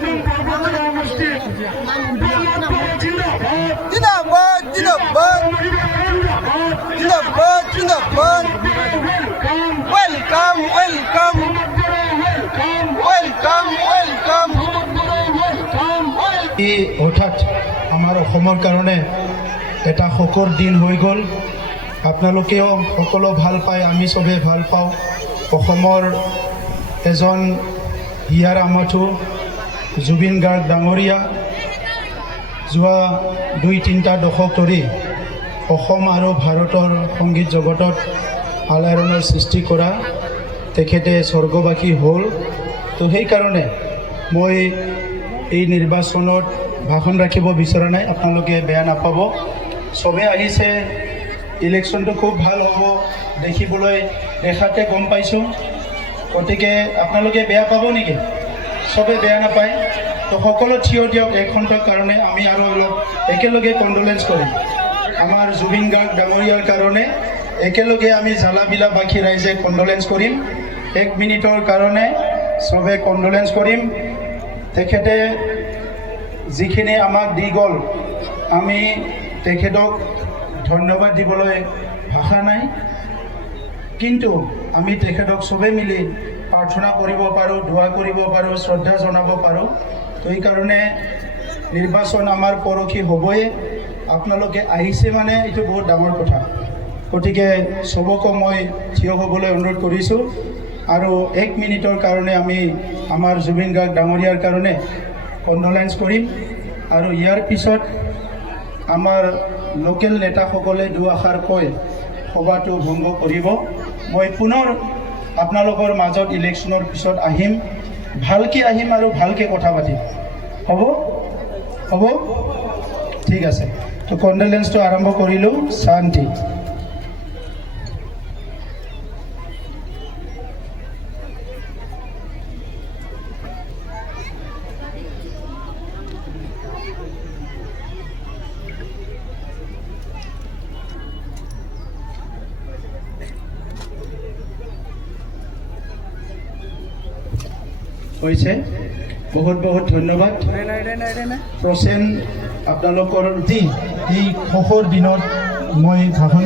জিন্দাবাদ জিন্দাবাদ জিন্দাবাদ জিন্দাবাদ ওয়েলকাম ওয়েলকাম ওয়েলকাম ওয়েলকাম। হঠাৎ আমাৰ অসমৰ কাৰণে এটা শোকৰ দিন হৈ গ'ল। আপোনালোকেও সকলো ভাল পায়, আমি চবে ভাল পাওঁ। অসমৰ এজন হিয়াৰ আমঠু জুবিন গাৰ্গ ডাঙৰীয়া যোৱা ২-৩টা দশক ধৰি অসম আৰু ভাৰতৰ সংগীত জগতত আলাইৰণৰ সৃষ্টি কৰা তেখেতে স্বৰ্গবাসী হ'ল। তো সেইকাৰণে মই এই নিৰ্বাচনত ভাষণ ৰাখিব বিচৰা নাই, আপোনালোকে বেয়া নাপাব। চবে আহিছে, ইলেকশ্যনটো খুব ভাল হ'ব দেখিবলৈ, দেখাতে গম পাইছোঁ। গতিকে আপোনালোকে বেয়া পাব নেকি? চবে বেয়া নাপায় তো সকলো থিয় দিয়ক এক ঘণ্টাৰ কাৰণে। আমি আৰু অলপ একেলগে কণ্ডোলেঞ্চ কৰিম আমাৰ জুবিন গাৰ্গ ডাঙৰীয়াৰ কাৰণে। একেলগে আমি জ্বালাবিলাবাসী ৰাইজে কণ্ডোলেঞ্চ কৰিম। 1 মিনিটৰ কাৰণে চবে কণ্ডোলেঞ্চ কৰিম। তেখেতে যিখিনি আমাক দি গ'ল, আমি তেখেতক ধন্যবাদ দিবলৈ ভাষা নাই, কিন্তু আমি তেখেতক চবে মিলি প্ৰাৰ্থনা কৰিব পাৰোঁ, দোৱা কৰিব পাৰোঁ, শ্ৰদ্ধা জনাব পাৰোঁ। তো সেইকাৰণে নিৰ্বাচন আমাৰ পৰহি হ'বই। আপোনালোকে আহিছে মানে এইটো বহুত ডাঙৰ কথা। গতিকে চবকো মই থিয় হ'বলৈ অনুৰোধ কৰিছোঁ আৰু 1 মিনিটৰ কাৰণে আমি আমাৰ জুবিন গাৰ্গ ডাঙৰীয়াৰ কাৰণে কণ্ডোলেঞ্চ কৰিম। আৰু ইয়াৰ পিছত আমাৰ লোকেল নেতাসকলে দুআষাৰ কৈ সভাটো ভংগ কৰিব। মই পুনৰ আপোনালোকৰ মাজত ইলেকশ্যনৰ পিছত আহিম, ভালকৈ আহিম আৰু ভালকৈ কথা পাতিম। হ'ব হ'ব ঠিক আছে। তো কণ্ডোলেঞ্চটো আৰম্ভ কৰিলোঁ। শান্তি। হৈছে বহুত বহুত ধন্যবাদ। প্ৰচেন আপোনালোকৰ যি এই শোকৰ দিনত মই ভাষণ